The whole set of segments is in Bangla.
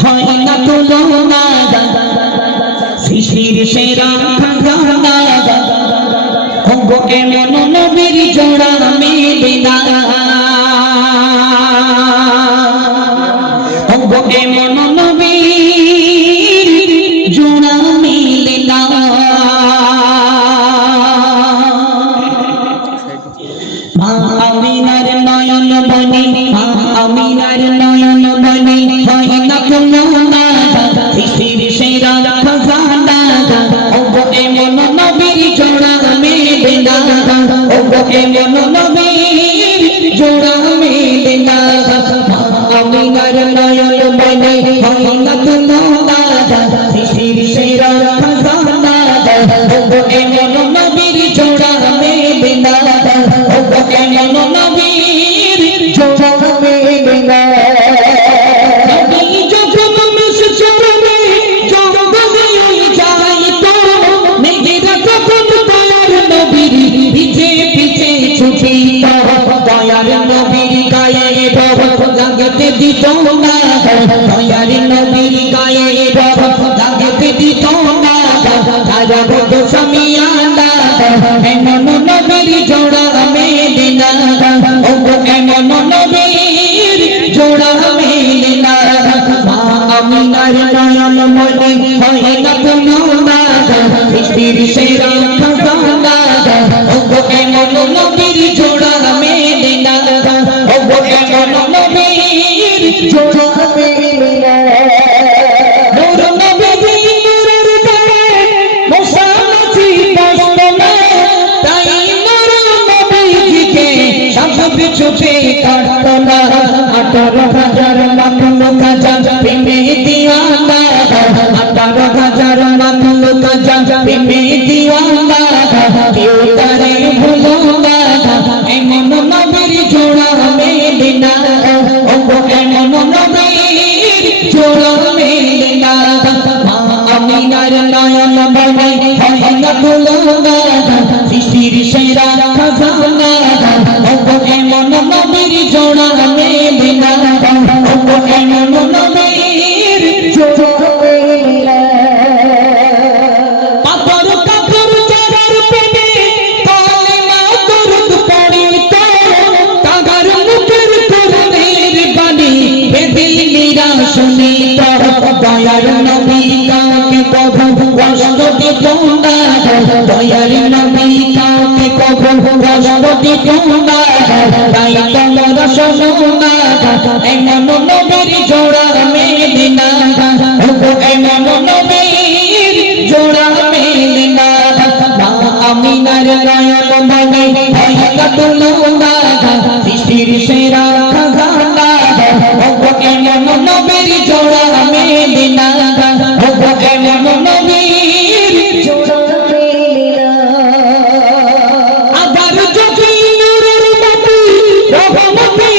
হয় না তুলনা সৃষ্টির সেরা খাজানা ওগো এমন নবীর জোড়া মিলে না ওগো এমন নবীর জোড়া মিলে না মা আমিনার নয়ন বনে মা আমিনার নয়ন বনে হয় না তুলনা সৃষ্টির সেরা খাজানা ওগো এমন নবীর জোড়া মিলে না ওগো এমন নবীর জোড়া মিলে না মা আমিনার নয়ন বনে হয় না তুলনা সৃষ্টির সেরা খাজানা ওগো এমন নবীর জোড়া মিলে না ওগো এমন নবীর জোড়া মিলে না নবী যখন মিশছবে জগতে যাই তো মেঘেরা তখন দয়ার নবীর পিছে পিছে ছুটি দয়ার নবীর গায়ে রব জাগতে দিত না দয়ার নবীর গায়ে রব জাগতে দিত না তারা বড় সামিয়ানা এমন নবীর জোড়া মেলে না ওগো এমন নবীর জোড়া মেলে না মা আমিনার নয়ন মনে হয় না তুলনা সৃষ্টির সেরা খাজানা ওগো এমন নবীর জোড়া মেলে না ওগো এমন নবীর জোড়া মেলে না নূর নবী নূরের গায়ে মোসামাছি কষ্ট না তাই নূর নবীকে সব পিছুতে কাটত না 18,000 মামলুক কাজা প্রেমে দিওয়ানা 18,000 মামলুক কাজা প্রেমে দিওয়ানা কেউ তারে ভুলো না এমন নবীর জোড়া মেলে না ওগো এমন নবীর জোড়া মেলে না মা আমিনার নয়ন বনে হয় না তুলনা সৃষ্টির সেরা খাজানা ওগো এমন নবীর জোড়া মেলে না ওগো এমন নবীর জোড়া মেলে না পাপর কাপড় চারার পেটে কালেমা দরুদ পড়িত তাগার মুখের কোরআনের বাণী বেদিল নিরাশ শুনিত দয়ার নবী কাউকে কখনো কষ্ট দিত না দয়ার নবী কাউকে কখনো কষ্ট দিত না তাই তোমরা শোনো না এমন নবীর জোড়া মেলে না ওগো এমন নবীর জোড়া মেলে না মা আমিনার নয়ন বনে হয় না তুলনা সৃষ্টির সেরা খাজানা ওগো এমন নবীর জোড়া মেলে না ওগো এমন নবীর জোড়া মেলে না আবার যদি নূরের বাতি রহমতে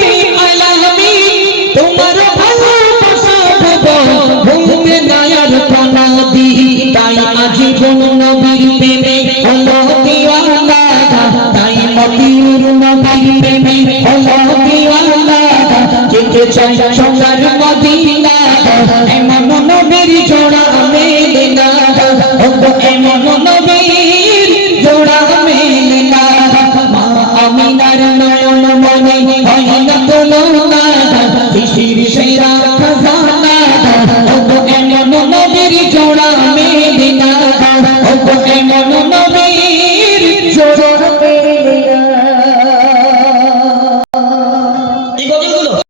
আলামি তোমার ভালোবাসা ভুলবে না আর প্রণাদি তাই আজীবন নবীর প্রেমে হলো দিওয়ানা তাই মদিনার নবীর প্রেমে হলো দিওয়ানা যেতে চাই সোনার মদিনা এমন নবীর জোড়া মেলে না ওগো এমন নবীর জোড়া মেলে না মা আমিনার নয়ন মনে হয় না তুলনা সৃষ্টির সেরা খাজানা ওগো এমন নবীর জোড়া মেলে না ওগো এমন নবীর জোড়া